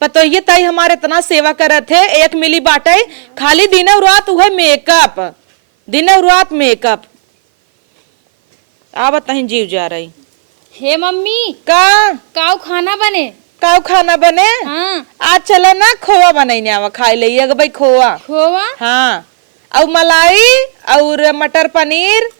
पतो ये तई हमारे इतना सेवा करत थे, एक मिली बाटे खाली दिन और रात वह मेकअप, दिन और रात मेकअप। आवत तही जीव जा रही। हे मम्मी का खाना बने? काऊ खाना बने? हाँ। आज चला ना खोआ बनाई आवा खाई ले भाई खोआ। खोआ? हाँ, और मलाई और मटर पनीर,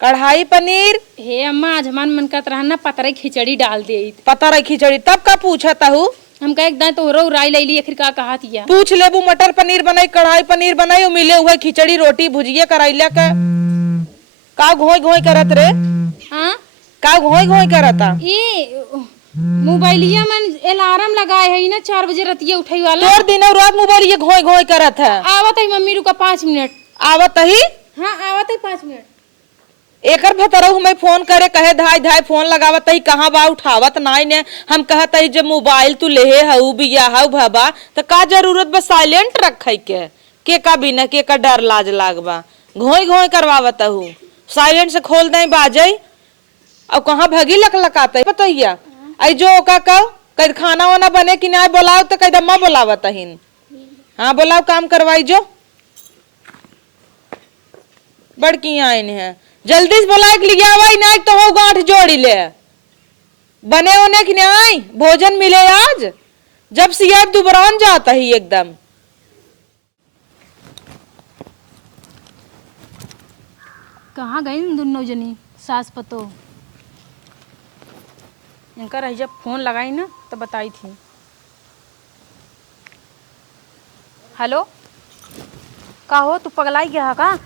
कढ़ाई पनीर। हे अम्मा आज हमार मन करत रहा ना पतरे खिचड़ी डाल दे। पता रही खिचड़ी तब का पूछा ताहू? हम कहे एकदम तोहरो उराई लैली आखिर का कहा थिया। पूछ लेबू मटर पनीर बनाई, कढ़ाई पनीर बनाई और मिले हुए खिचड़ी रोटी भुजिया करैला का घोई घोई करत रे? हाँ का घोई घोई करता? ये मोबाइलिया में अलार्म लगाए है ना 4 बजे रतिया उठाई वाला। तोर दिन और रात मोबाइल ये घोई घोई करत है। आवत है मम्मी रुका 5 मिनट। आवत ही? हाँ आवत है 5 मिनट। एकर भतरहु मैं फोन करे कहे धाय धाय फोन लगावत ही कहाँ बा उठावत नाई ने। हम कहत ही जब मोबाइल तू लेहे हऊ बिया हऊ भबा तो का जरूरत बस साइलेंट रखे के का बिना के का डर लाज लागबा घोई घोई करवावत हूँ। साइलेंट से खोल दे बाजई और कहाँ भगी लकलकाते पतैया आई जो का कहो कद खाना वाना बने कि ना बोलाओ तो कद अम्मा बोलावत हिन। हाँ बोलाओ काम करवाई जो बड़की आइन है जल्दी से बोला के लिया भाई ना तो हो गांठ जोड़ी ले बने होने की नहीं भोजन मिले आज जब सियार दुबरान जाता ही एकदम। कहाँ गई दोनों जनी सास पतो? इनका जब फोन लगाई ना तो बताई थी। हेलो का हो तू पगलाई गया का?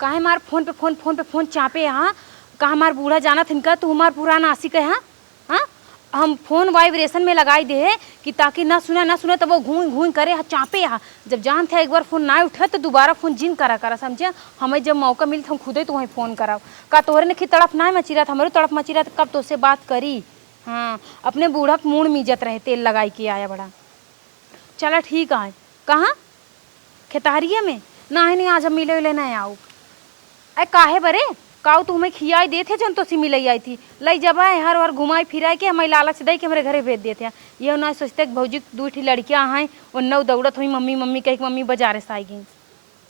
काहे मार फोन पे फोन चापे यहाँ का हमार बूढ़ा जाना था इनका तू हमार पुराना आशिक है। हाँ हम फोन वाइब्रेशन में लगाई दे कि ताकि ना सुना तो वो घूम घूम करे चापे यहाँ। जब जान थे एक बार फोन ना उठा तो दोबारा फोन जिन करा समझे। हमें जब मौका मिले हम खुद ही तो वहीं फोन कराओ का तोहरे ने तड़प ना मची रहा था हमारे तड़प मची रहा था कब तो से बात करी। हाँ अपने बूढ़ा मूड मीजत रहे तेल लगाई के आया बड़ा। चला ठीक है कहाँ खेतहरिया में ना है नहीं आज हम मिले उले नहीं आओ। अरे काहे बरे काऊ तू हमें खियाई देते जन तो सी मिलई आई थी लई जब आए हर बार घुमाई फिराई के हमें लालच दे के हमारे घरे भेज देते हैं। ये ना सोचते कि भौजी 2 लड़कियां हैं और नौ दौड़त हुई मम्मी मम्मी कह मम्मी बाजारे से आई गई।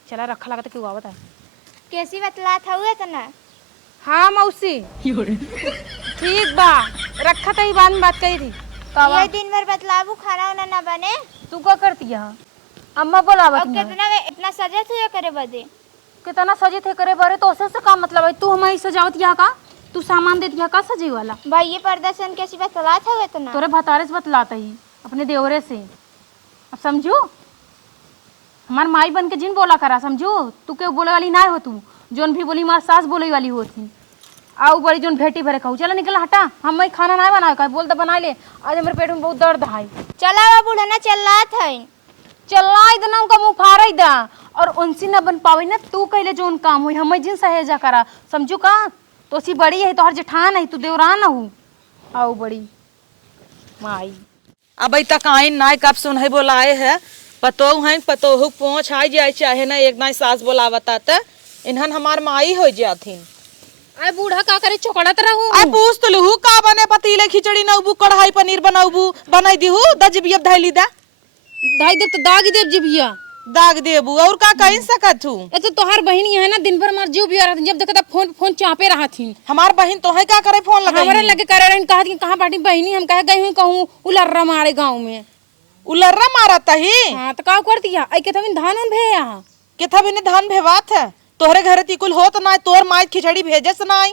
चला रखा लगा तो क्यों आवत है कैसी बतलात हुए तना? हाँ मौसी ठीक बा रखा तो ही बाद में बात कही थी। ये दिन भर बतलाबू खाना वाना ना बने तू क्या करती है? अम्मा बोलावत और कितना इतना सजा तुझे करे बदे कितना सजे थे करे बारे तो उसे से का मतलब है? तू हमारी सजावत यहाँ का तू सामान देती का सजे वाला भाई ये प्रदर्शन कैसी बतलात हुए तना? तोरे भतारे से बतलाता ही अपने देवरे से। अब समझो हमार माई बन के जिन बोला करा समझो तू के बोले वाली ना हो तू जोन भी बोली मार सास बोले वाली होती आओ बड़ी जोन भेटी भरे खाऊ। चला निकल हटा हम खाना ना बनाए का बोल तो बना ले आज हमारे पेट में बहुत दर्द है। चला बूढ़ा ना चलात है चलना इतना उनका मुँह फाड़ दा और उनसे न बन पावे ना तू कहले जो काम हुई हमें जिन सहेजा करा समझू का तो सी बड़ी है तो हर जेठान है तू देवरान हूँ आओ बड़ी माई। अब तक आइन ना कब सुन है बोलाए है पतो है पतो हो पहुँच आई जाए चाहे ना एक ना सास बोलावता त इन्हन हमार माई हो जाथिन। अरे बूढ़ा का करे चोकड़त रहू आ पूछ तो लहू का बने पतीले खिचड़ी नौबू कढ़ाई पनीर बनाऊबू बनाई दिहू दजबियब धैली दा धाई देव तो दाग देव जी भैया दाग देबू और का कह सकत हूँ। तो तोहार बहन है ना दिन भर मार जीव भी रहा जब देखता फोन चापे रहा थी। हमार बहन तो है का करे फोन लगा हमारे लगे करे रहन कहा कहाँ बाटी बहनी हम कहे गई हुई कहूँ उलर्रा मारे गाँव में उलर्रा मारा तही। हाँ तो का कर दिया आई के धान उन भे यहाँ के था बिने धान भेवात है तोहरे घरे तिकुल होत ना तोर माई खिचड़ी भेजस ना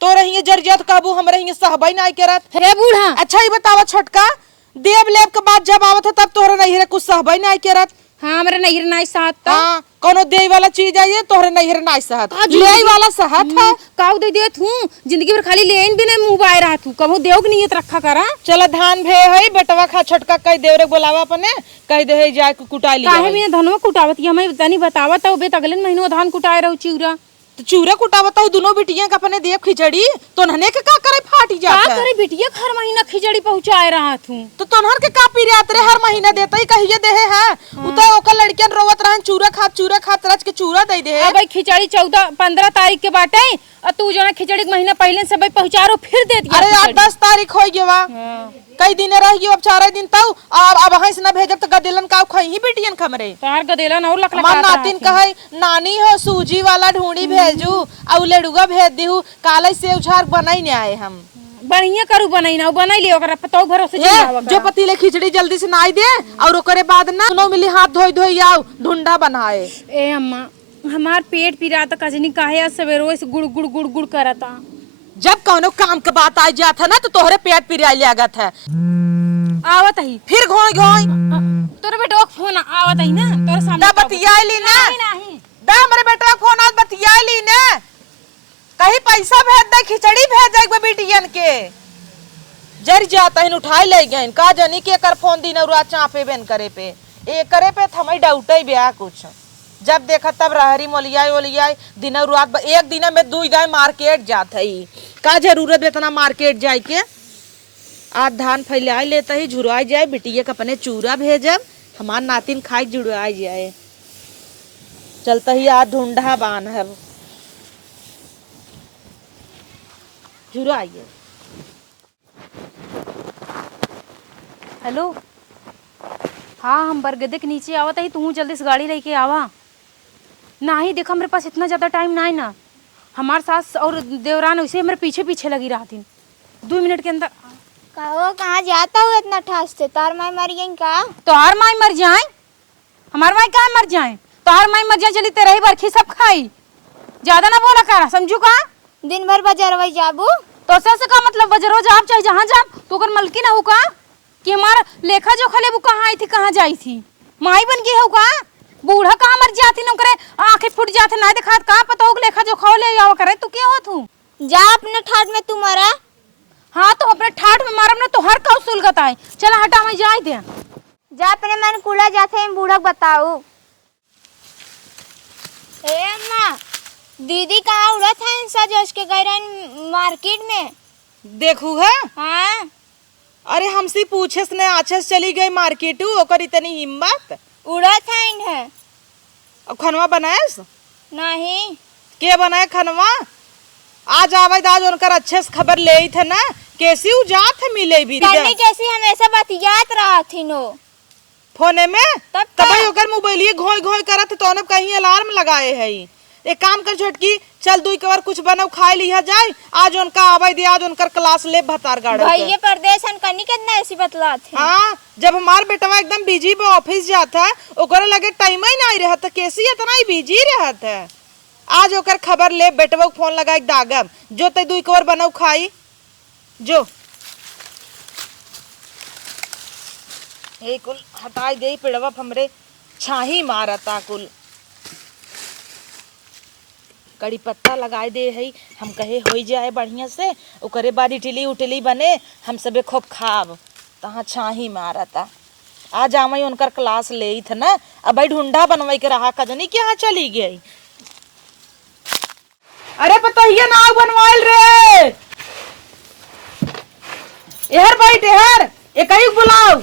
तोर हिये जर्जियत काबू हमरे हिये सहबाई ना करत हे बूढ़ा। अच्छा ही बतावा छोटका देव लेब के बाद जब आवत है तब तोहरे नहीं रे कुछ सहबाई ना करत। हाँ हमारे नहिर नाई साथ हाँ कोनो देई वाला चीज है ये तोहरे नहिर नाई सहत लेई वाला सहत है काऊ दे देत हूँ जिंदगी भर खाली लेन भी नहीं मुँह बाय रहा तू कबो देव नियत रखा करा। चला धान भे है बेटवा खा छोटका कह देवरे बोलावा अपने कह दे जाए कुटाई लिया काहे बिना धनवा कुटावत हमें तनी बतावा तो बे अगले महीनों धान कुटाए रहू चिउरा तो चूरा कुटावता हूँ दोनों बिटिया का अपने देव खिचड़ी तो नहने के का करे फाटी जाता का करे बिटिया हर महीना खिचड़ी पहुँचाए रहा तू तो तोनहर के का पी रे हर महीना देता ही कहिए दे है उता ओकर लड़कियन रोवत रहन चूरा खात रच के चूरा दे दे अब भाई खिचड़ी 14-15 तारीख के बाटे और तू जो खिचड़ी के महीना पहले से भाई पहुँचा रो फिर दे दिया। अरे 10 तारीख हो गया कई दिन रह गयो अब 4 दिन तऊ अब वहां से ना भेजब तो गदेलन का खई बेटियन खमरे तार गदेला ना लक हमार नातिन कहे नानी हो सूजी वाला ढूंढी भेजू और लेडुगा भेज दीहू काले सेव झाग बनाई ने आए हम बढ़िया करू बनाई ना बनाई लियो ओकरा पतो भरोसे जो पतीले खिचड़ी जल्दी से नाई दे और ओकरे बाद ना सुनो मिली हाथ धोई धोई आओ ढूंढा बनाए। ए अम्मा हमार पेट पिराता कजनी काहे आज सवेरो से गुड़ गुड़ गुड़ गुड़ करता। जब कौनो काम के बात आ जात है ना तो तोहरे पेट पिराई लागत है। आवत ही फिर घोई घोई तोरे बेटा का फोन आवत ही ना तोरे सामने दा बतियाली ना नहीं दा हमरे बेटा का फोन आज बतियाली ना कहीं पैसा भेज दे खिचड़ी भेज दे बेटियन के जर जाता है उठाई ले गए का जनी के कर फोन दिन और चापे बेन करे पे ए करे पे थमई डाउटई ब्याह कुछ जब देखा तब रहरी मोलियाई दिन और रात एक दिन में 2 दाई मार्केट जात है का जरूरत इतना मार्केट जाए के आज धान फैलाई लेता ही झुरवाई जाए बिटिया के अपने चूरा भेजब हमार नातिन खाई जुड़वाई जाए चलता ही आज ढूंढा बान है जुड़वाइए। हेलो हाँ हम बरगदे के नीचे आवत है तू जल्दी से गाड़ी लेके आवा नहीं देखा मेरे पास इतना ज्यादा टाइम ना है ना हमार सास और देवरान वैसे मेरे पीछे पीछे लगी रहा थी 2 मिनट के अंदर। कहो कहाँ जाता हूँ इतना ठास से तार माई मर गई का तोहार माई मर जाए हमार माई कहाँ मर जाए तोहार माई मर जाए चली तेरा ही बरखी सब खाई ज्यादा ना बोला करा समझू का दिन भर बाजार वही जाबू तो से का मतलब बजरो जाब चाहे जहाँ जाब तो कर मलकी ना हो का कि हमारा लेखा जोखा लेबू कहाँ आई थी कहाँ जाई थी माई बन गई हो का बूढ़ा कहाँ मर जाती न करे आंखें फूट जाते ना दिखात कहाँ पता हो लेखा जोखा ले आवा करे तू क्या हो तू जा अपने ठाट में तू मरा हाँ तो अपने ठाठ में मारब ना तो हर का सुलगत आए चला हटा मैं जाए दे जा अपने मन कूड़ा जाते हैं बूढ़ा बताऊ। ए अम्मा दीदी कहाँ उड़त है सजोज के गए मार्केट में देखू है हाँ अरे हमसे पूछे ने अच्छे से चली गई मार्केट ओकर इतनी हिम्मत उड़त है अब खनवा बनाएस नहीं के बनाए खनवा आज आवाज आज उनकर अच्छे से खबर ले थे ना कैसी उजात है मिले भी करनी कैसी हमेशा बतियात रहा थी नो फोने में तब ओकर मोबाइल घोई घोई करत तो ने कहीं अलार्म लगाए है एक काम कर छोटकी चल 2 कवर कुछ बनाओ खाए लिया जाए आज उनका आवाज दे आज उनकर क्लास ले भतार गाड़ी भैया परदेश हम करनी कितना ऐसी बतला थे। हाँ जब हमार बेटवा एकदम बिजी पे ऑफिस जाता है ओकरे लगे टाइम ही नहीं रहता कैसी इतना ही बिजी रहता है आज ओकर खबर ले बेटवा फोन लगा दागब जो ते 2 कवर बनाओ खाई जो ए कुल हटाई दे पेड़वा हमरे छाही मारता कुल कड़ी पत्ता लगाए दे है हम कहे हो जाए बढ़िया से ओकरे बाद इडली उटली बने हम सबे खूब खाब तहाँ छाही मारता आज आमई उनकर क्लास ले थे ना अब भाई ढूंढा बनवाई के रहा कजनी के यहाँ चली गई। अरे पतोहिया नाव बनवाइल रे एहर बैठ एहर एक ही बुलाओ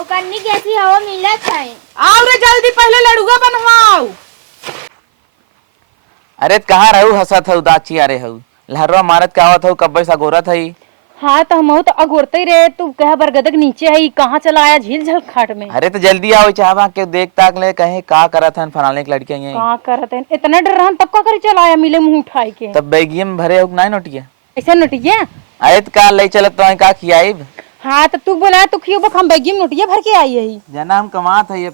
ओ करनी कैसी हवा मिलत है आओ रे जल्दी पहले लड़ुआ बनवाओ। अरे कहाँ रहू हंसत हूँ दाची अरे हूँ लहरवा मारत का आवत हूँ कब्बे सा गोरत है हाँ तो हम तो अगोरते ही रहे तू कह बरगदक नीचे है कहाँ चला आया झील झल खाट में। अरे तो जल्दी आओ चाहवा के देख ताक ले कहे का करत हन फलाने की लड़कियां ये कहाँ करत है इतना डर रहा तब का करे चला आया मिले मुंह उठाई के तब बैगिए में भरे हो नहीं नोटिया ऐसा नोटिया अरे तो का ले चलत तो का खियाइब हाँ तो तू बोला तू खियो हम बैगी में नोटिया भर के आई है जना हम कमात है ये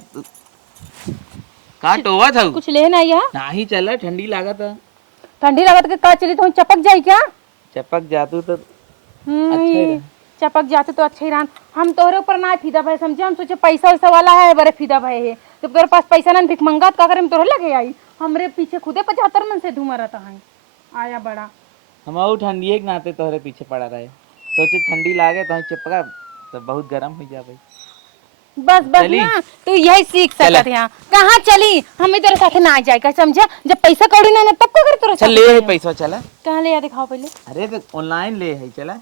का टोवत हूँ कुछ लेना है यहाँ नहीं चल ठंडी लागत है ठंडी लागत के का चली तो चपक जाई क्या चपक जातू तो अच्छा ही चपक जाते तो अच्छा ही रहा हम तोहरे ऊपर ना फीदा भाई समझे हम सोचे पैसा वैसा वाला है बड़े फीदा भाई है जब तेरे पास पैसा ना भिख मंगात का करे हम तोहरे लगे आई हमरे पीछे खुदे 75 मन से धुमा रहता है आया बड़ा हम और ठंडी के नाते तोहरे पीछे पड़ा रहे सोचे ठंडी लागे तो चिपका तो बहुत गर्म हो जा भाई बस बस ना तू यही सीख सकत है कहाँ चली हमें तेरे साथ ना जाए का समझा जब पैसा कौड़ी ना तब का कर तोरे चल ले पैसा चला कहाँ ले आ दिखाओ पहले अरे तो ऑनलाइन ले है चला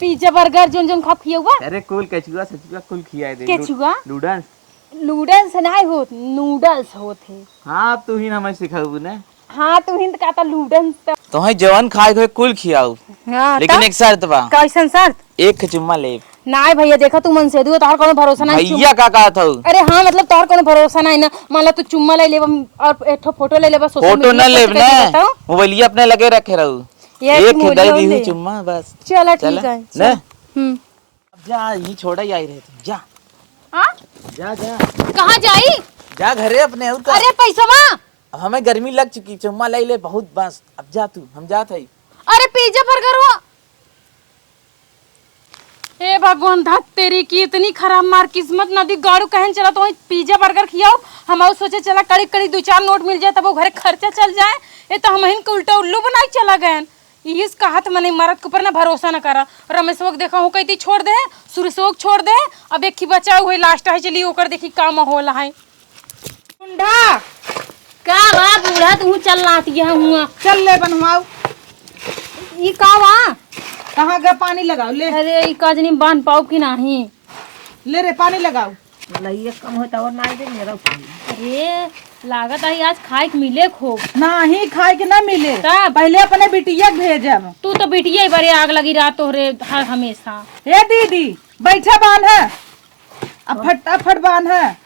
पिज्जा बर्गर जोन जोन खा खियौगा अरे कुल कचुआ सचुआ कुल खियाए दे केचुआ नूडल्स नूडल्स नहीं होत नूडल्स होते हाँ तू ही हमें सिखाऊ ना हाँ तू हिंद का लूडल्स तुम्हें जवन खाए खोए कुल खियाऊ, हाँ, लेकिन एक शर्त बा, कैसन शर्त? एक चुम्मा ले। नहीं भैया देखा तू मन से दू तोहर कोनो भरोसा नहीं। भैया का कहा था? अरे हाँ मतलब तोहर कोनो भरोसा नहीं ना, मान ला तू चुम्मा ले लेब और एक फोटो ले लेब सोशल फोटो मीडिया न लेब ना, मोबाइलिया अपने लगे रखे रहू, एक दे दी चुम्मा बस। चला ठीक है ना जा ही छोड़ा ही आई रहे तुम, जा जा जा कहाँ जाई? जा घरे अपने। और का अरे पैसा अब हमें गर्मी लग चुकी, चुम्मा ले ले बहुत बस, अब जा तू, हम जात हई। अरे पिज्जा बर्गर हुआ। हे भगवान धत तेरी की इतनी खराब मार किस्मत नदी गाड़ू कहन चला तो पिज्जा बर्गर खियाओ। हम और सोचे चला कड़ी कड़ी 2-4 नोट मिल जाए तब वो घरे खर्चा चल जाए। ये तो हम इनको उल्टा उल्लू बनाई चला गए। इस कहत मने मरद के ऊपर ना भरोसा न करा। रमेश वक्त देखा हूँ कहती छोड़ दे, सुरेशोक छोड़ दे, अब एक ही बचा हुए लास्ट है चली ओकर देखी का माहौल है। मुंडा का बा बूढ़ा तू चल लाती है हुआ चल ले बनवाओ। ई का बा? कहाँ गया पानी लगाओ ले। अरे ई काजनी बांध पाओ कि नहीं? ले रे पानी लगाओ। कम होता और ना दे मेरा। अरे लागत है आज खाए के मिले खूब। नहीं खाए के ना मिले, तब पहले अपने बिटिया के भेजब। तू तो बिटिया ही बड़े आग लगी रात तोहरे हर हमेशा। हे दीदी बैठा बांध है, अब फटाफट बांध है।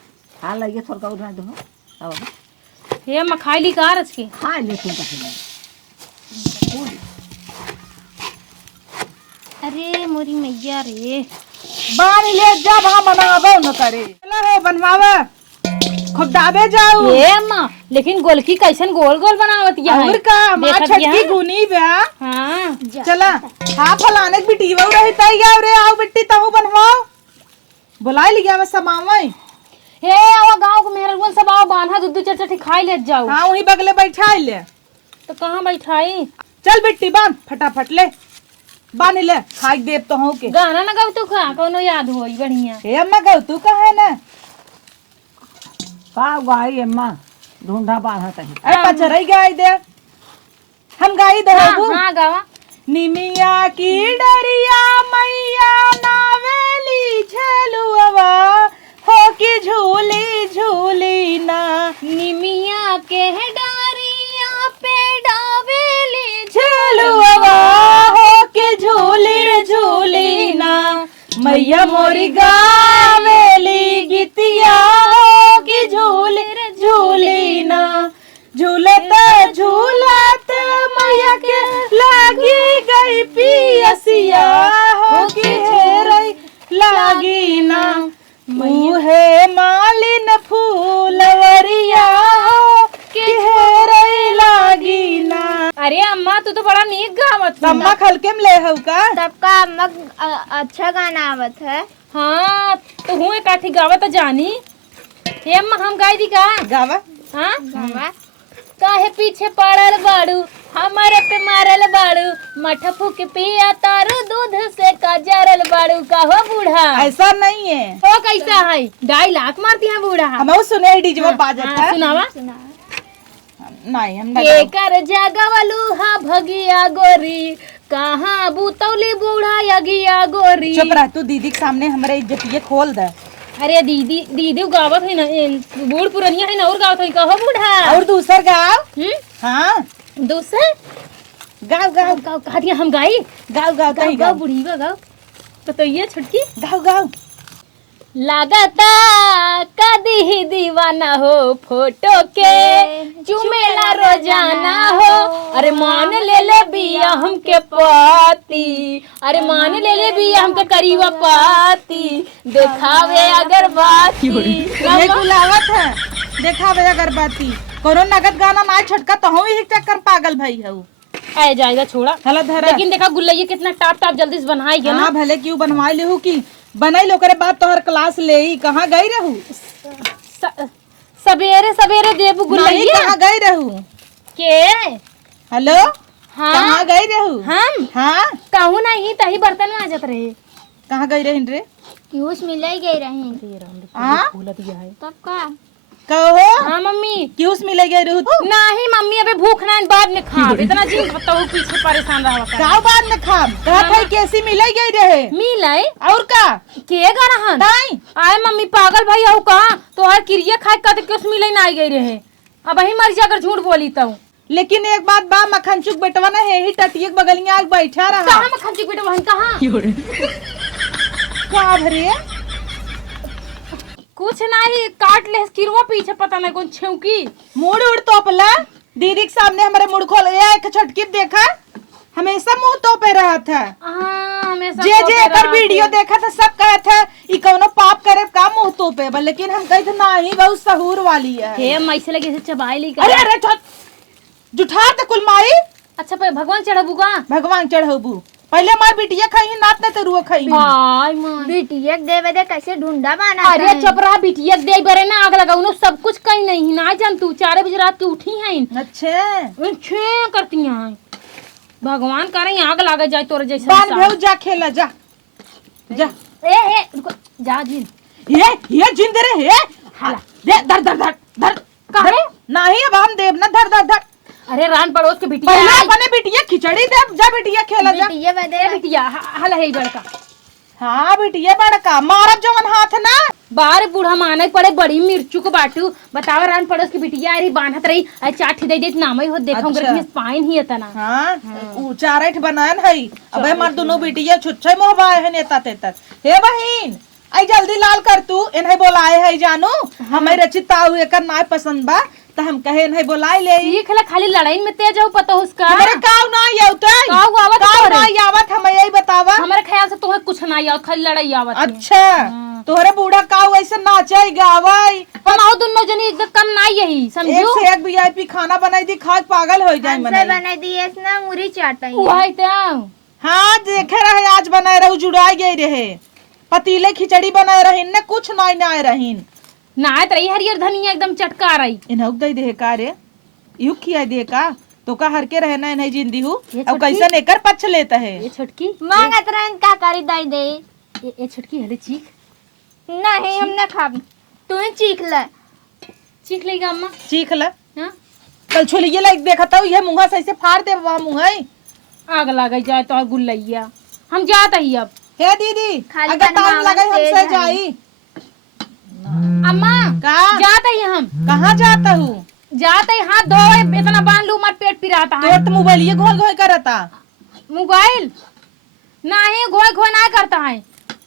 हाँ लगे थोड़ा उधर दो। अब हे मखाइली का रच के खा ले तू कहीं। अरे मोरी मैया रे बांध ले जब हम बनावे न करे। चला रे बनवावे, खूब दाबे जाओ। हे अम्मा लेकिन गोलकी कैसन गोल गोल बनावत या और का हमार छटकी गुनी बा। हां चला हाँ फलाने की बिटिया रही तई आओ रे, आओ बिट्टी तहु बनवाओ। बुलाई लिया बस समावे। हे आवा गांव को मेहरगुन सब आओ बांधा दूध चटचटी खाई ले जाओ। हाँ वही बगले बैठाई ले। तो कहां बैठाई? चल बिट्टी बांध फटाफट ले, बांध ले खाई देव तो हूँ के। गाना ना गाव तू खा कोनो याद होई बढ़िया। हे अम्मा गौ तू कहे ना पा गाई अम्मा ढूंढा बांधा कहीं। अरे पचरई गाय दे, हम गाई दे। हां गावा। निमिया की डरिया मैया नावेली झलुआ हो की झूली झूली ना। निमिया के डारिया पे डावेली झलुआ हो के झूली झूली ना। मैया मोरी गावेली गीतिया हो की झूली झूली ना। झूलत झूलत मैया के लागी गई पियसिया हो की हेरई लागी ना। मुहे मालिन फूलवरिया हो की हेरई लागी ना। अरे अम्मा तू तो बड़ा नीक गावत है। अम्मा खलके में ले हऊ का। सबका अम्मा अच्छा गाना आवत है। हाँ तो हूँ एक आठी गावत तो जानी। हे अम्मा हम गाई दी का? गावा हाँ गावा। काहे पीछे पड़ल बाड़ू हमारे पे मारल बाड़ू मठा फूक पिया तारू दूध से काजरल बाड़ू का हो बूढ़ा। ऐसा नहीं है, हो कैसा है डायलॉग मारती है बूढ़ा। हम सुने डीजे बाजत है। सुनावा। नहीं हम के कर जागवलू हा भगिया गोरी कहाँ बूतौली बूढ़ा यगिया गोरी। चुप रह तू, दीदी के सामने हमारे इज्जत खोल दे। अरे दीदी दीदी गावत है ना बूढ़ पुरनिया है ना और गावत है कहो बूढ़ा। और दूसर गाँव। हाँ दूसर गाँव गाँव गाँव कहा दिया हम गाई। गाँव गाँव गाँव कहीं गाँव गाँव बुढ़ी गाँव तो ये छुटकी गाँव गाँव। लागता कदी ही दीवाना हो फोटो के चुमेला रोजाना हो। अरे मान ले बिया हमके पाती, अरे मान ले बिया हमके करीबा पाती देखावे अगरबत्ती। ये कुलावत है देखावे अगरबत्ती। कोनो नगद गाना ना छटका तो हम ही चक्कर पागल भई हूँ। आ जाएगा छोड़ा। हला धरा। लेकिन देखा गुल्लैया कितना टाप टाप जल्दी से बनाई गया ना। हाँ भले क्यों बनवाई लेहू की बनाई लो करे बाद तोहर क्लास ले ही कहाँ गई रहू। सवेरे सवेरे देबू नहीं गुल्लैया कहाँ गई रहू। के हेलो हाँ कहाँ गई रहू। हम हाँ कहूँ नहीं तही बर्तन में आ जात रहे। कहाँ गई रही रे। क्यूस मिले गई रही। हाँ तब का कहो हाँ मम्मी क्यूस मिले गई रहू। नहीं मम्मी अबे भूख ना बाद में खा इतना जिन खाता हूँ पीछे परेशान रहा कर। गाँव बाद में खाम कहा था कैसी मिले गई रहे। मिले और का के गा रहन नहीं आए मम्मी पागल भाई हूँ कहा तो हर क्रिया खाए का क्यों मिले ना आई गई रहे। अब ही मर जा अगर झूठ बोली तो लेकिन एक बात बा, मखनचुक बेटवा ना है ही टटिए के बगलिया आके बैठा रहा। कहाँ मैं खमची बेटा बहन कहाँ? का भरे कुछ नहीं, काट ले किरवा पीछे पता नहीं कौन छेउकी। मुड़ उड़ तोपला दीदी के सामने हमारे मुड़ खोल एक छटकी देखा, हमेशा मुंह तोपे रहा था। हाँ, हमेशा जे तोपे एकर रहा वीडियो देखा था सब कहे थे ई कौनो पाप करे का मुंह तोपे बा, लेकिन हम कहे थे नहीं बहुत सहूर वाली है। हे मैसे लगे से चबाई ली अरे अरे जुठार त कुल माई। अच्छा भगवान चढ़बू का? भगवान चढ़बू पहले हमार बिटिया खाई नात न तरुआ खाई। हाय मां, बिटिया देवे दे कैसे ढूंढा बना। अरे चपरा बिटिया दे बरे ना आग लगाऊ सब कुछ कहीं नहीं ना जान तू 4 बजे रात के उठी हैं अच्छा छे करती हैं। भगवान करे आग लागे जाए तोरे जैसा बान भेउ जा खेला जा जा। ए रुको जा जी। ये जिंदे रे हे हाला दे धर धर धर धर काहे? नहीं अब हम देव ना धर धर धर। अरे रान पड़ोस के बिटिया पहले आई। अपने बिटिया खिचड़ी दे जा बिटिया खेला जा। बिटिया ए बदे बिटिया हाला है बड़का। हाँ बिटिया बड़का मारब जवन हाथ ना। बार बूढ़ा माने पड़े बड़ी मिर्चू को बाटू बतावा रान पड़ोस की बिटिया अरे बांधत रही अरे चाठी दे देत नाम ही हो देखा अच्छा। उनके पाइन ही तना। हाँ उचारठ बनान है। अबे मार दोनों बिटिया छुच्छे मोहबाए है नेता तेतर। हे बहिन आई जल्दी लाल कर तू इन्हें बोलाए है जानू हमें रचिता हुए कर नाय पसंद बा तो हम कहे इन्हें बोलाए ले। सीख ले खाली लड़ाई में तेज हो पता उसका। हमारे काव ना आवते काव आवत काव तोरे। ना आवत हमें यही बतावा। हमारे ख्याल से तुम्हें कुछ ना याद खाली लड़ाई आवत है। अच्छा तोहरे बूढ़ा काव ऐसे नाचे गावाई हम आओ दोनों जने एकदम कम ना यही एक समझो। से एक वीआईपी खाना बनाई दी खा के पागल हो जाए हमसे मने। बना दिए ना मुरी चाटा वही तो हाँ देखे रहे आज बनाए रहू जुड़ाई गई रहे पतीले खिचड़ी बनाए रहीन ने कुछ नहीं नाए रहीन नायत रही हरियर धनिया एकदम चटका रही। इन्हें दे दे का रे यू खिया दे का तो का हर के रहना इन्हें जिंदी हूँ ये अब छोटकी? कैसा नेकर पछ लेता है। ये छटकी मांगत रहन का करी दई दे। ये छटकी हले चीख नहीं हम ना खाब तू ही चीख ले। चीख लेगा अम्मा। चीख ल हाँ कल छोलिए लाइक देखा था ये मुंगा सही से फाड़ दे वहाँ मुंह आग लगे जाए तो गुल्लैया हम जाता ही अब। हे दीदी खाली अगर टाइम बनवावन लगे तेज हमसे है। जाई अम्मा का जाता ही हम कहाँ जाता हूँ जाते ही हाथ धो इतना बांध लू मत पेट पिराता है। तोर तो मोबाइल ये घोल घोल करता मोबाइल नहीं घोय घोय ना करता है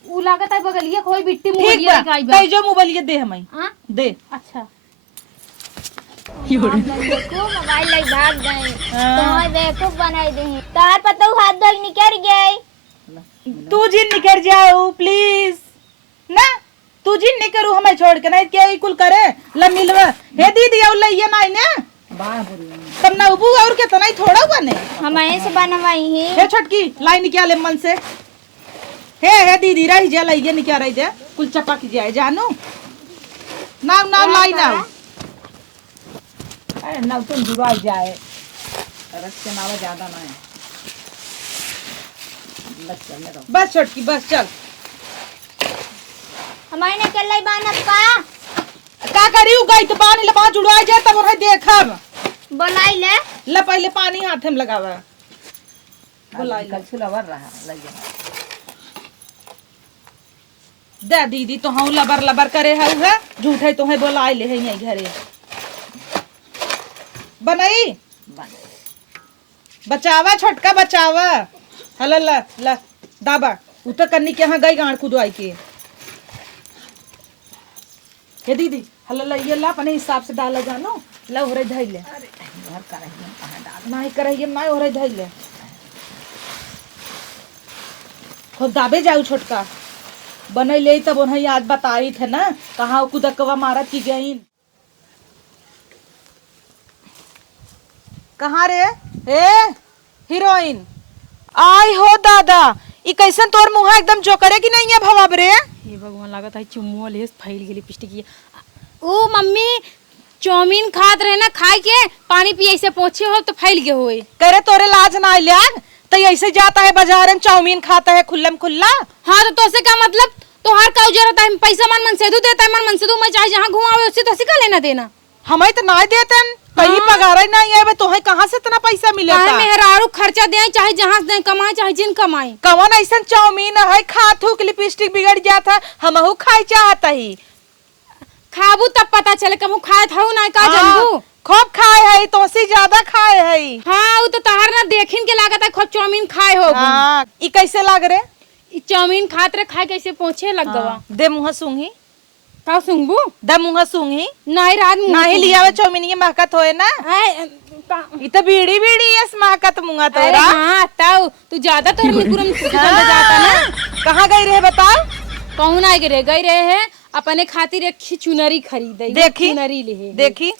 उ लागत है बगलिए कोई बिट्टी ठीक मोबाइल बा का बा। कई जो मोबाइल ये दे हमें हाँ दे। अच्छा देखो मोबाइल ले भाग गए हाँ। तो देखो बनाई दे तार पता हाथ धोल निकल गए। तू जिन निकर जाओ प्लीज ना तू जिन नहीं करू हमें छोड़ के नहीं क्या कुल करे ल मिलवा। हे दीदी और लइए नहीं ने तब ना उबू और के तो नहीं थोड़ा बने हमारे से बनवाई है। हे छटकी लाई निकाले मन से। हे दीदी रही जा लइए निकाल रही दे कुल चपक जाए जानू नाव नाव लाई नाव अरे नव तुम जुड़ा जाए रस के नावा ज्यादा ना है बस चलने दो। बस छटकी बस चल हमारे ने कल लाई बानत का करी गई तो पानी लबा जुड़वा जाए तब उन्हें देखब बोलाई ले। ल पहले पानी हाथ में लगावा बुलाई कल छुलवर रहा लगे दे दीदी तो हम लबर लबर करे है झूठे तो है बोलाए ले है यहीं घरे बनाई बचावा छोटका बचावा हल ल ल दाबा उतर करनी के यहाँ गई गाड़ कुदवाई के। हे दीदी हल ल ये ला अपने हिसाब से डाला जानो ल ओरे धइ ले घर का रही कहाँ डाल नहीं करहिए नहीं ओरे धइ ले खूब दाबे जाऊ छोटका बने ले तब उन्हें याद बताई थे ना कहाँ कुदकवा मारत की गई कहाँ रे हे हीरोइन आई हो दादा ई कैसन तोर मुंह एकदम जोकरे की नहीं है भवाब रे। हे भगवान लागत है चुम्मो ले फैल गेली लिपस्टिक ओ मम्मी चाउमीन खात रहे ना खाए के पानी पिए से पहुंचे हो तो फैल गए होए। करे तोरे लाज ना लियाग तो ऐसे जाता है बाजार में चाउमीन खाता है खुल्लम खुल्ला। हाँ तो तोसे का मतलब तोहार का जरूरत है पैसा मन से दू देता है मन से दू मैं चाहे जहाँ घुमावे उससे तो का लेना देना हमें तो ना देते कहीं पगार ही नहीं है तुम्हें कहाँ से इतना पैसा मिलेगा। मेहरारू खर्चा दे चाहे जहाँ से कमाए चाहे जिन कमाए कवन ऐसा चाउमीन है खा थू के लिपस्टिक बिगड़ जाता है हमहू खाई चाहता ही खाबू तब पता चले कहूँ खाए था ना का जानबू खूब खाए है तो से ज्यादा खाए है। हाँ वो तो तहार ना देखिन के लागत है खूब चाउमीन खाए हो। हाँ ई कैसे लाग रे? ई चाउमीन खात रे खाए कैसे पहुंचे लग गवा। दे मुंह सूंघी, का सुंगबू? दे मुंह सूंघी। नहीं रात मुंह नहीं लिया वे चाउमीन ये महकत होए ना। ई तो बीड़ी बीड़ी है महकत मुंह तोरा। हाँ ताऊ तू ज्यादा तो निकुरम जाता ना। कहाँ गई रहे बताओ? कहूँ ना गए रहे हैं अपने खातिर एक चुनरी खरीदे। देखी चुनरी ले देखी,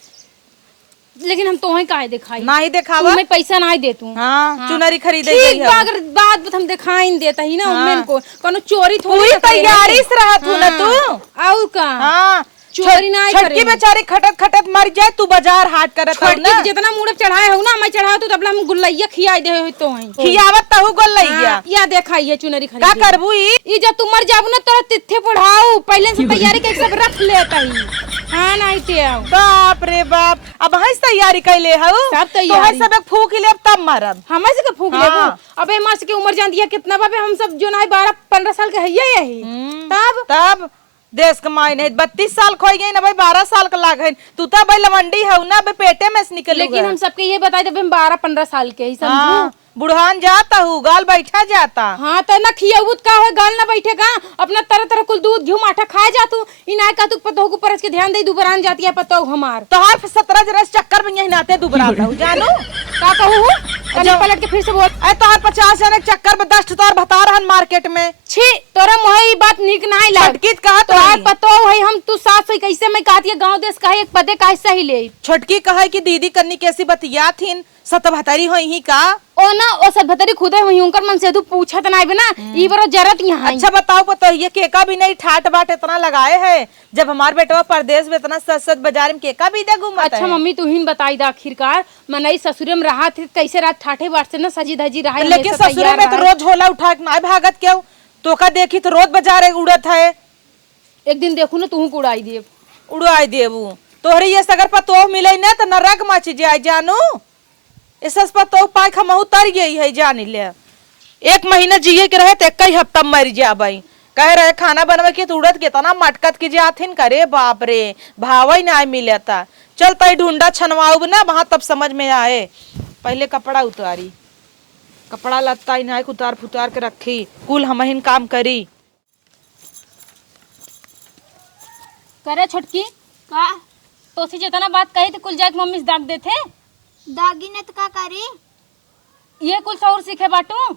लेकिन हम तो काहे दिखाई नहीं दिखावा। मैं पैसा नहीं दे तू। हाँ चुनरी खरीदे ठीक गई है। बा, अगर बात हम दिखाई देता ही ना उम्मेन को कोनो चोरी थोड़ी पूरी ना करे। तैयारी से रहत हूँ ना तू। और का हाँ चोरी नहीं छटकी करे। बेचारी खटत खटत मर जाए, तू बाजार हाट करत हो ना। जितना मुड़प चढ़ाए हो ना मैं चढ़ाओ तो तबला हम गुल्लैया खियाई दे हो तो हैं। खियावत तहु गोल लइया। या देखाइए चुनरी खरीद। का करबू ई जब तू मर जाबू ना तोरा तिथे पढ़ाऊ पहले से तैयारी के सब रख लेता ही। हाँ नहीं ते आओ। बाप रे बाप, अब हंस तैयारी कैले हऊ। सब तैयारी। तो हंस सब फूक लेब तब मरब। हमें से का फूक हाँ। लेबू। अबे मास की उम्र जान दिया कितना बाबे हम सब जो ना 12-15 साल के है यही। तब देश कमाई नहीं 32 साल खोई गई ना भाई, 12 साल का लाग है। तू तो भाई लवंडी हऊ ना बे, पेटे में से निकल। लेकिन हम सबके ये बताए जब हम 12-15 साल के ही समझू। बुढ़ान जाता हूँ गाल बैठा जाता। हाँ तो ना खियाबूत का है गाल ना बैठे का अपना तरह तरह कुल दूध घी माठा खाए जा तू इना का तू पतो को परस के ध्यान दे दुबरान जाती है पतो हमार तो हर 17 जरस चक्कर में यही नाते दुबरा हूँ जानू। का कहू कने पलट के फिर से बोल। ए तो हर 50 जने चक्कर में 10 तोर बता रहन मार्केट में। छी तोरा मोहे ई बात निक नहीं लग। छटकी कहा तो आज पतो है हम तू सास कैसे मैं कहती है गांव देश का एक पदे का सही ले। छोटकी कहे कि दीदी कन्नी कैसी बतिया थीन सतभतरी होई ही का। ओ ना ओ सदभतरी खुदे हुई उनकर मन से तू पूछत नहीं बना ई बरो जरूरत यहाँ। अच्छा बताओ पतो ये केका भी नहीं ठाट बाट इतना लगाए है, जब हमार बेटवा परदेश में इतना सच सच बाजार में केका भी दे घूमत अच्छा है। मम्मी तू ही बताई दा आखिरकार मनई ससुरे में रहा थे कैसे रात ठाठे बाट से ना सजी धजी रहा। लेकिन ससुरे में तो रोज होला उठा के नहीं भागत क्यों? तो का देखी तो रोज बाजार उड़त है। एक दिन देखू ना तू उड़ाई दे उड़ाई देबू तोहरे ये सगर पतो मिले ना तो नरक मच जाए जानू। इसस पतो पाई खमहू तर गई है जानी ले। 1 महीना जिए के रहे तो 1 हफ्ता मर जाबई। कह रहे खाना बनवे के तो उड़त के तना मटकत के जाथिन करे बाप रे भावई ना मिलता। चल तई ढूंढा छनवाऊ ना वहां तब समझ में आए। पहले कपड़ा उतारी, कपड़ा लत्ता ही ना उतार फुतार के रखी, कुल हमहिन काम करी। करे छोटकी का तो से जितना बात कही तो कुल जाके मम्मी से दाग देते। दागी ने तो का करी? ये कुल शौर सीखे बाटू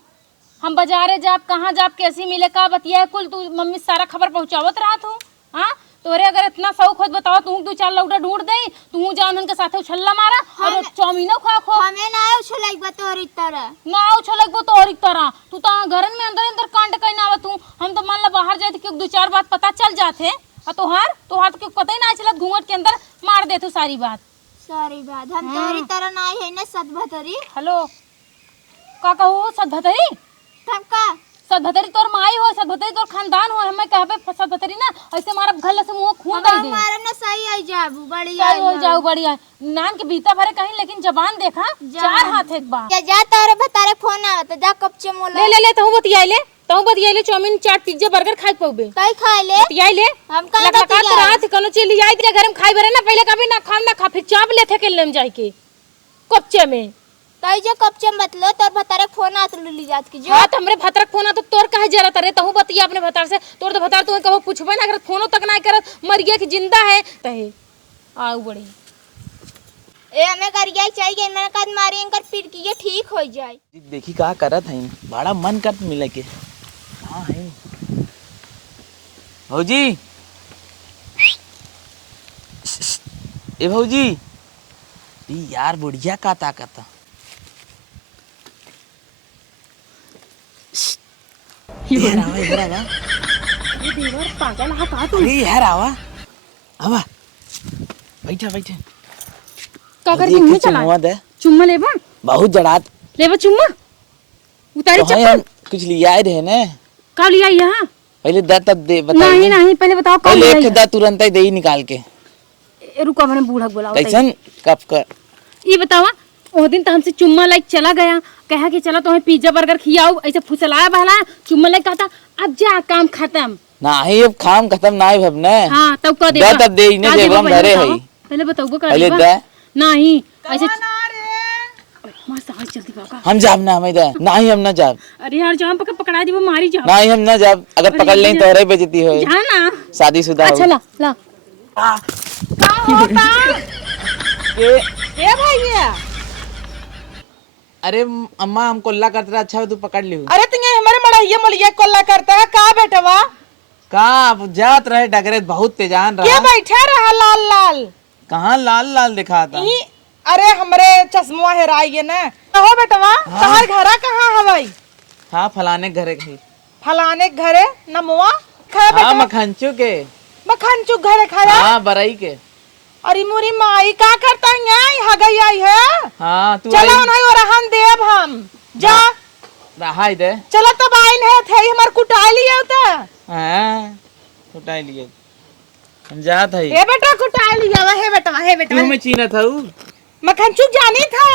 हम बाजारे जाब कहाँ जाब कैसी मिले का बतिया कुल तू मम्मी सारा खबर पहुंचावत रहा तू। हाँ तोरे अगर इतना शौक खुद बताओ तू 2-4 लौटा ढूंढ दे तू जान उनके साथे उछल्ला मारा और चाउमीनो खा खो हमें ना उछलक बा तोरी तरह। ना उछलक बो तो और एक तरह तू तो घरन में अंदर अंदर कांड कहीं ना आवत हूँ। हम तो मान ला बाहर जाए तो 2-4 बात पता चल जाते और तोहार तो पता ही ना चलत घूंघट के अंदर मार दे तू सारी बात। सारी बात हम तोरी तरह ना है ना सतभतरी। हेलो का कहू सदभतरी? तब का सदभतरी तोर माई हो सदभतरी तोर खानदान हो हमें कहबे सदभतरी ना ऐसे मारा घर से मुंह खून दे दे। हमारे ना सही आई जाबू बढ़िया चल हो जाओ बढ़िया नान के बीता भरे कहीं लेकिन जबान देखा 4 हाथ एक बार। या जा तारे बतारे फोन आवत जा कपचे मोला ले तहु बतियाइले चाउमीन चाट पिज्जा बर्गर खाई पउबे कई खा ले बतियाइले हम का लगा तो रात कोनो चीज ले आई घर में खाई भरे ना पहले कभी ना खाम ना खा फिर चाप लेथे के लेम जाई के कपचे में कई जो कपचे बतलो तोर बतारे फोन आत ली जात की जो। हां त हमरे भतरक फोन तो तोर काहे जरूरत रे तहु बतिया अपने भतार से तोर तो भतार तू कहो पूछबे ना अगर फोनो तक ना करत मर गया कि जिंदा है तहे आऊ बड़ी ए हमें करिया चाहिए मैंने कद मारी इनकर पीर की ये ठीक हो जाए। देखी का करत है बड़ा मन करत मिले के। हाँ है भौजी ए भौजी ई यार बुढ़िया का ताकत इधर आवा इधर आवा ये देवर पागल हा का तू अरे यार आवा आवा बैठा बैठा का कर मुंह चला चुम्मा दे चुम्मा लेबा बहुत जड़ात लेबा चुम्मा उतारी तो चप्पल कुछ लिया रहे ने का लिया यहां पहले दा तब दे बता नहीं पहले बताओ कौन पहले एक दा तुरंत ही दे ही निकाल के रुको मैंने बूढ़ा बुलाओ कैसन कब कर ये बतावा ओ दिन तो हमसे चुम्मा लाइक चला गया कहा कि चला तुम्हें पिज्जा बर्गर खियाओ ऐसे फुसलाया बहला चुम्मा लाइक कहता अब जा काम खत्म नहीं अब काम खत्म नहीं भब ने हां तब का दा तब दे ही ने देबो हम घरे है पहले बताओ का पहले दा नहीं ऐसे मार साहब जल्दी बाबा। हम जाब ना हम इधर नहीं, हम ना जाब। अरे यार जाम पकड़ा दी वो मारी जा। नहीं हम ना जाब, अगर पकड़ लें तो रे बेइज्जती होए। जा ना शादीशुदा अच्छा हो। ला ला का होता ए भैया। अरे अम्मा हम कोल्ला करते रहा, अच्छा तू पकड़ ली। अरे तुम हमारे मड़ैया मोलिया कोल्ला करता है का बेटवा? कहाँ जात रहे डगरे, बहुत तेजान क्या रहा। बैठा रहा लाल लाल? कहाँ लाल लाल दिखा था। अरे हमरे चश्मा हेराई ना। हो बेटवा तहार घरा कहाँ हवई? हाँ फलाने घरे गई। फलाने के घरे नमुआ खा हाँ बेटा मखनचू के। मखनचू घरे खाया। हाँ बरई के। अरे मोरी माई का करता है हगई आई है। हाँ तू चलो नहीं और रहन देव हम जा रहा दे। चलो तब आइन है थे हमार कुटाई लिया होता। हाँ उठाई लिए हम जात है। हे बेटा कुटाई लिया हे बेटा हे बेटा। तू में चीना था ऊ। मखनचू जानी था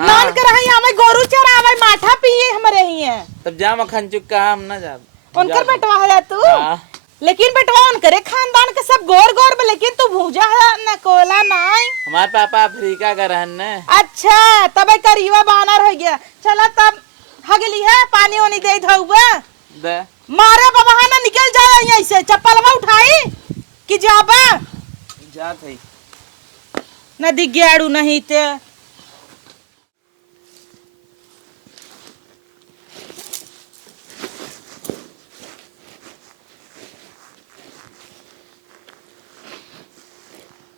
मान कर रही हमें गोरू चरावे माठा पिए हमारे ही है। तब जा मखनचू का हम ना जा। उनकर बेटवा है तू। हाँ। लेकिन बेटवा उनकरे खानदान के सब गोर गोर में, लेकिन तू भूजा है न कोला नाई। हमारे पापा अफ्रीका का रहन ने। अच्छा तब करीबा बानर हो गया। चला तब हगली है पानी वानी दे धौबा दे। मारे बाबा ना निकल जाए यहीं से। चप्पलवा उठाई कि जाबा जात है। नदी गेड़ू नहीं ते।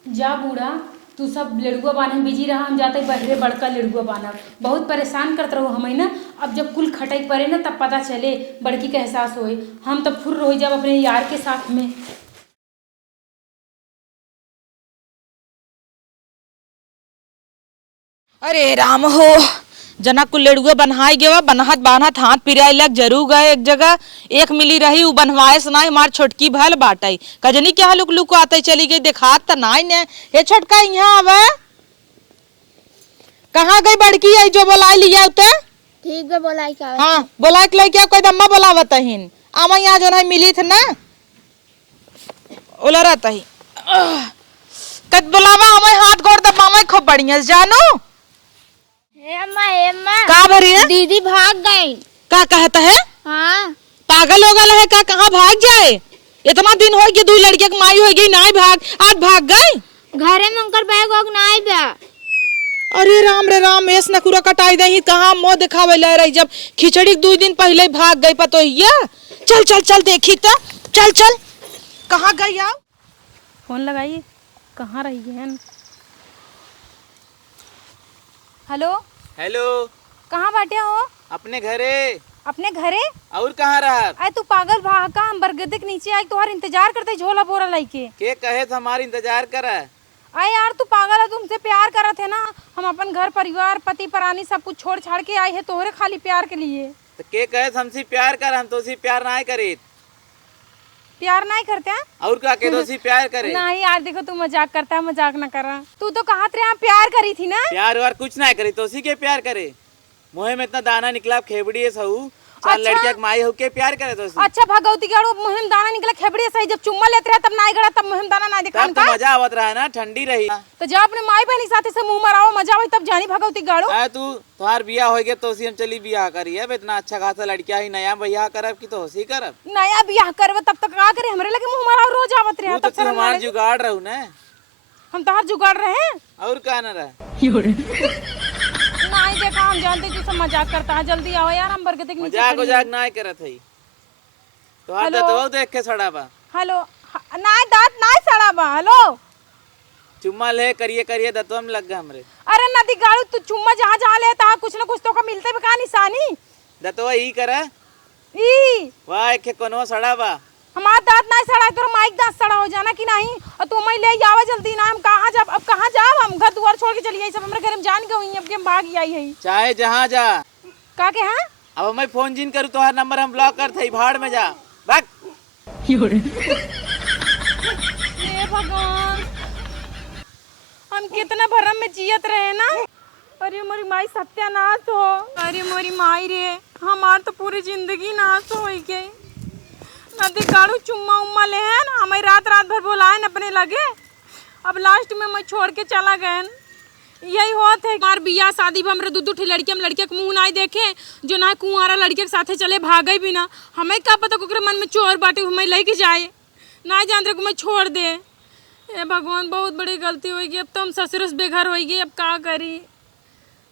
जा बूढ़ा तू सब लड़ुआ बांधे में बिजी रहा, हम जाते बहरे बड़का लड़ुआ बांधब। बहुत परेशान करत रहो हमें ना। अब जब कुल खटाई पड़े ना तब पता चले बड़की का एहसास होए। हम तब फुर हो जब अपने यार के साथ में। अरे राम हो जना कुल लेड़ुए बनहाई गए बनहत बान्हत हाथ पिराई लग जरूर गए एक जगह। एक मिली रही उ बनवाए से नहीं हमार छोटकी भल बाटाई कजनी क्या लुक लुक आते चली गई देखात त नहीं ने। ये छोटका यहाँ आवे कहाँ गई बड़की आई जो बोलाई लिया उते? ठीक है बोलाई का। हाँ बोला के लइका कोई दम्मा बोलावत हिन आमा यहाँ जो नहीं मिली थ ना ओला रहता ही कद बोलावा हमें हाथ गोड़ दबावे खूब बढ़िया जानू। हे अम्मा का भरी है? दीदी भाग गई। का कहता है? हाँ पागल हो गया है का कहाँ भाग जाए? इतना दिन हो गया दो लड़के की माई हो गई नहीं भाग आज भाग गई। घरे में उनकर बैग वैग नहीं बा। अरे राम रे राम एस नकुरा कटाई दही कहाँ मुँह दिखावे ले रही जब खिचड़ी 2 दिन पहले भाग गई पतो हिया। चल चल चल देखी तो चल चल कहाँ गई आओ। फोन लगाइए कहाँ रही है? हेलो हेलो कहाँ बैठे हो? अपने घरे। अपने घरे? और कहाँ रहा? अरे तू पागल भाग का हम बरगदे के नीचे आई तुम्हारा इंतजार करते झोला बोरा लाइके। के कहे तो हमारी इंतजार करा। अरे यार तू पागल है, तुमसे प्यार करत है ना। हम अपन घर परिवार पति परानी सब कुछ छोड़ छाड़ के आए हैं तोहरे खाली प्यार के लिए। तो के कहे हमसे प्यार कर, हम तो उसी प्यार ना करे। प्यार नहीं करते हैं? और का के दोसी प्यार करे। नहीं यार देखो तू मजाक करता है, मजाक ना कर। तू तो कहा तेरे प्यार करी थी ना। प्यार वार कुछ ना करे तो उसी के प्यार करे। मुँह में इतना दाना निकला खेबड़ी है सहू चार अच्छा। लड़किया माई हो के प्यार करे तो अच्छा भगवती गाड़ो मुहिम दाना निकला खेबड़ी सही जब चुम्मा लेते रहे तब नाई गड़ा तब मुहिम दाना ना दिखा तब तो मजा आवत रहा ना, ठंडी रही। तो जब अपने माई बहनी साथे से मुंह मराओ मजा आवे तब जानी भगवती गाड़ो। आ तू तुम्हार बियाह हो गया तो उसी हम चली बियाह करी है। इतना अच्छा खासा लड़किया ही नया बियाह करब की तो उसी करब। नया बियाह करवे तब तक का करे हमरे लगे मुंह मराओ रोज आवत रहे तू तब तो हमार जुगाड़ रहू ना। हम तोहार जुगाड़ रहे और का न रहा। नहीं देखा हम जानते तू सब मजाक करता है। जल्दी आओ यार हम बरगदे के नीचे मजाक खड़ी हैं। उजाक ना करत है तो हाथ हेलो। तो देख के सड़ा बा। हेलो नाई दांत नाई सड़ा बा। हेलो चुम्मा ले करिए करिए दतवा में लग गया हमरे। अरे नदी गाड़ू तू चुम्मा जहाँ जहाँ लेता कुछ न कुछ तो का मिलते भी का निशानी दतवा ही करे ई वाह एक कोनो सड़ा बा। हमारा दांत नहीं सड़ा है तो माइक दांत सड़ा हो जाना कि नहीं। और तू मैं ले आवा जल्दी ना। हम कहाँ जब अब कहाँ जाब हम घर दुआर छोड़ के चली आई सब हमारे घर में जान के हुई अब के हम भाग आई है चाहे जहाँ जा। का के हाँ अब मैं फोन जिन करूँ तो नंबर हम ब्लॉक कर थे भाड़ में जा भाग। हे भगवान हम कितना भरम में जियत रहे ना। अरे मोरी माई सत्यानाश हो। अरे मोरी माई रे हमार तो पूरी जिंदगी नाश हो गई। नदी काड़ू चुम्मा उम्मा ले हैं हमें रात रात भर बोलाए अपने लगे। अब लास्ट में मैं छोड़ के चला गए। यही होत है हमार बियाह शादी में हमरे दू ठे लड़की हम लड़के के मुंह नहीं देखे जो ना कुंवारा लड़के के साथे चले भागे भी ना। हमें क्या पता ओकरे मन में चोर बाटे हमें लेके जाए ना जान रहे मैं छोड़ दे। ए भगवान बहुत बड़ी गलती होगी। अब तो हम ससुर से बेघर होगी। अब का करी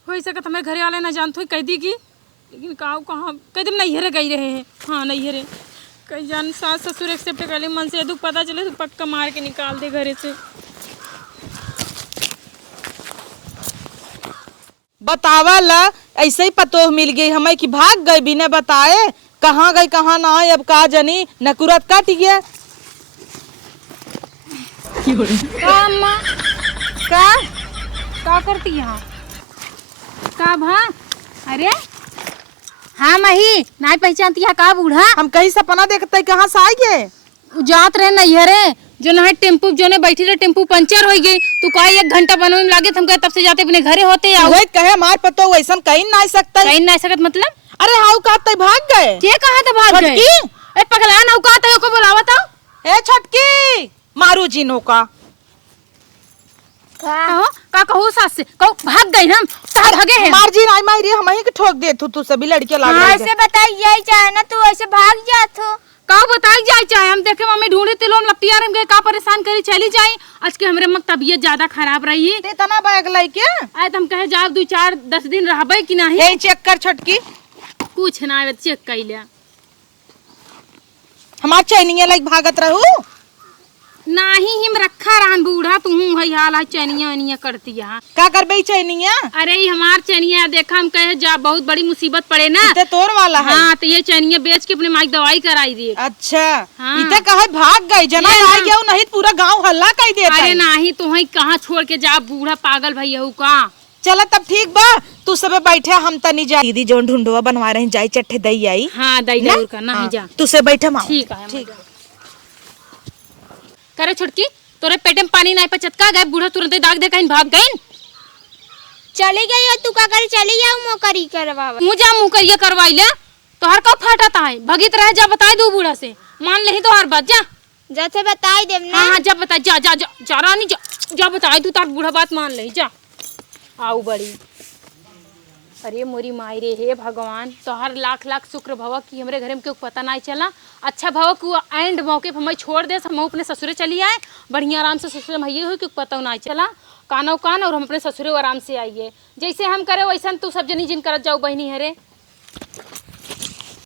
हो सकत हमें घरे वाले ना जानते कह दी की लेकिन कहाँ कह दे नहीं हरे गई रहे हैं। हाँ नहीं हरे कहीं जान सास ससुर एक्सेप्ट कर ले मन से दुख पता चले तो पक्का मार के निकाल दे घरे से। बतावा ला ऐसे ही पतो मिल गई हमें कि भाग गए बिना बताए कहाँ गई कहाँ ना आए। अब का जनी नकुरत काट गया। का अम्मा का करती यहाँ का भा अरे हाँ मही नहीं पहचानती है का बूढ़ा। हम कहीं सपना देखते कहाँ से आए गए। जात रहे नैहरे जो ना टेम्पू जो ने बैठी रहे टेम्पू पंचर हो गई तू का 1 घंटा बनने में लागे हम कहे तब से जाते अपने घरे होते आओ। वही कहे मार पतो वैसा कहीं ना सकता। कहीं नहीं सकत मतलब अरे हाउ कहते भाग गए। के कहा था भाग गए। ए पगला ना का था को बुलावा था। ए छटकी मारू जीनो का का कहू सास से कहू भाग गई हम तार हगे हैं। मार जी नहीं मारी हम ही के ठोक दे तू सभी लड़के लाग हाँ, रही ऐसे बताई यही चाहे ना तू ऐसे भाग जात हो। का बताई जाए चाहे हम देखे मम्मी ढूंढे तिलो हम लपटिया रह गए का परेशान करी चली जाए। आज के हमरे मक तबीयत ज्यादा खराब रही ते तना बैग लेके आए हम कहे जा 2-4-10 दिन रहबे कि नहीं। हे चेक कर छटकी कुछ ना आवे चेक कर लिया हमार चैनिया लाइक भागत रहू नाही हिम रखा रहन बूढ़ा तू हई हाल है चैनिया वनिया करती है। का करबे चैनिया। अरे ये हमार चैनिया देखा हम कहे जा बहुत बड़ी मुसीबत पड़े ना इते तोर वाला है। हाँ तो ये चैनिया बेच के अपने माई दवाई कराई दी। अच्छा हाँ। इते कहे भाग गए जना आ गया नहीं पूरा गांव हल्ला कर देता। अरे नाही तू ही कहाँ छोड़ के जा बूढ़ा पागल भैया का। चला तब ठीक बा तू सबे बैठे हम तनी जा दीदी जोन ढूंढवा बनवा रहे जाई चट्टे दई आई। हाँ दई जरूर का नहीं जा तू से बैठे माँ ठीक है ठीक करे छुटकी तोरे पेटे में पानी नहीं पचतका गए बूढ़ा तुरंत दाग दे कहीं भाग गई। चली गई हो तू का कर चली जाओ मोकरी करवावा। मुँह जा मुँह करिए करवाई ले तो हर कब फाटा है भगित रहे जा बताई दो बूढ़ा से मान ले तो हर बात जा जैसे बताई देव ना। हाँ जा बता जा जा जा जा रानी जा जा बताई तू तार बूढ़ा बात मान ले जा आओ बड़ी। अरे मोरी माई रे हे भगवान तो हर लाख लाख शुक्र भव कि हमरे घर में क्यों पता नहीं चला। अच्छा भव कि एंड मौके पर हमें छोड़ दे हम अपने ससुरे चली आए बढ़िया आराम से ससुरे में हुई क्यों पता नहीं चला कानो कान और हम अपने ससुरे आराम से आइए जैसे हम करे वैसा तू सब जनी जिन करत जाओ बहनी हरे।